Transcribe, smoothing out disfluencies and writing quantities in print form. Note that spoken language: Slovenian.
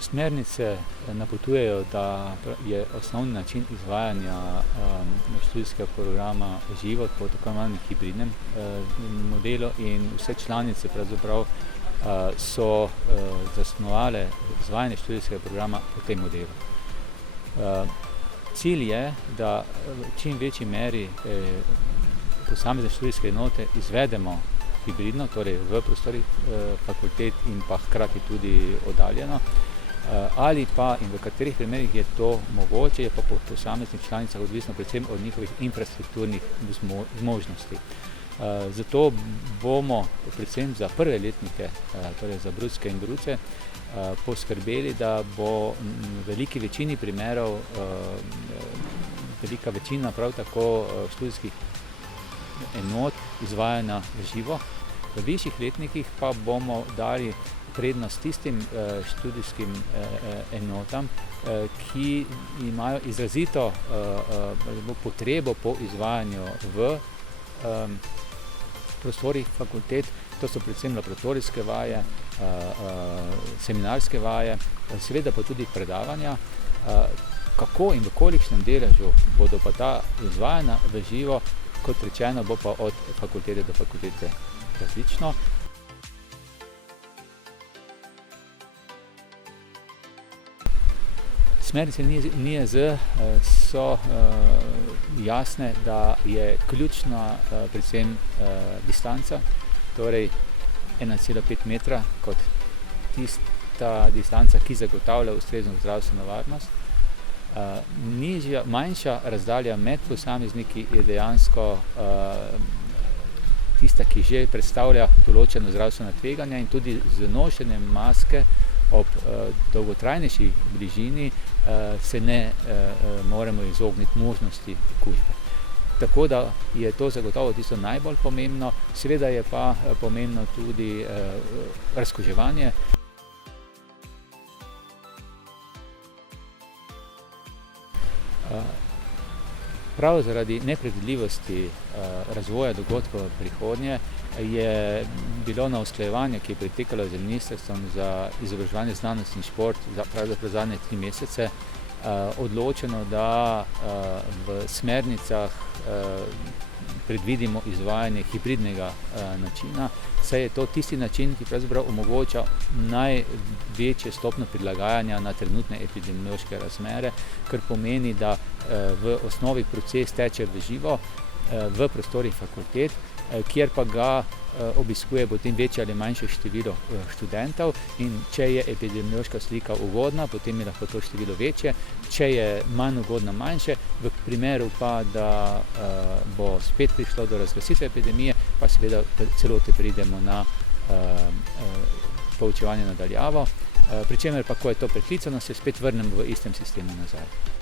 Smernice napotujejo, da je osnovni način izvajanja študijskega programa v živo po tako imenovanem hibridnem modelu in vse članice pravzaprav so zasnovale izvajanje študijskega programa po tem modelu. Cilj je, da v čim večji meri posamezne študijske enote izvedemo hibridno, torej v prostorih fakultet in pa hkrati tudi oddaljeno, ali pa in v katerih primerih je to mogoče, je pa po posameznih članicah odvisno predvsem od njihovih infrastrukturnih zmožnosti. Zato bomo predvsem za prve letnike, torej za brucke in bruce, poskrbeli, da bo v veliki večini primerov velika večina prav tako študijskih enot izvajana v živo. V višjih letnikih pa bomo dali prednost tistim študijskim enotam, ki imajo izrazito potrebo po izvajanju v prostorih fakultet. To so predvsem laboratorijske vaje, seminarske vaje, seveda pa tudi predavanja. Kako in v kolikšnem deležu bodo pa ta izvajana v živo, kot rečeno, bo pa od fakultete do fakultete različno. Smernice NIJZ so jasne, da je ključna predvsem distanca, torej 1,5 metra kot tista distanca, ki zagotavlja ustrezno zdravstveno varnost. Manjša razdalja med posamezniki je dejansko tista, ki že predstavlja določeno zdravstveno tveganje, in tudi z nošenjem maske ob dolgotrajnejši bližini se ne moremo izogniti možnosti okužbe. Tako da je to zagotovo tisto najbolj pomembno, seveda je pa pomembno tudi razkuževanje. Prav zaradi nepredvidljivosti razvoja dogodkov v prihodnje je bilo na usklajevanje, ki je pretekalo z Ministrstvom za izobraževanje, znanost in šport pravzaprav zadnje 3 mesece, odločeno, da v smernicah predvidimo izvajanje hibridnega načina, saj je to tisti način, ki pravzaprav omogoča največje stopnjo prilagajanja na trenutne epidemiološke razmere, kar pomeni, da v osnovi proces teče v živo v prostorih fakultet, kjer pa ga obiskuje potem večje ali manjše število študentov, in če je epidemiološka slika ugodna, potem je lahko to število večje, če je manj ugodna, manjše. V primeru pa, da bo spet prišlo do razglasitve epidemije, pa seveda v celoti pridemo na poučevanje na daljavo, pri čemer pa, ko je to preklicano, se spet vrnemo v istem sistemu nazaj.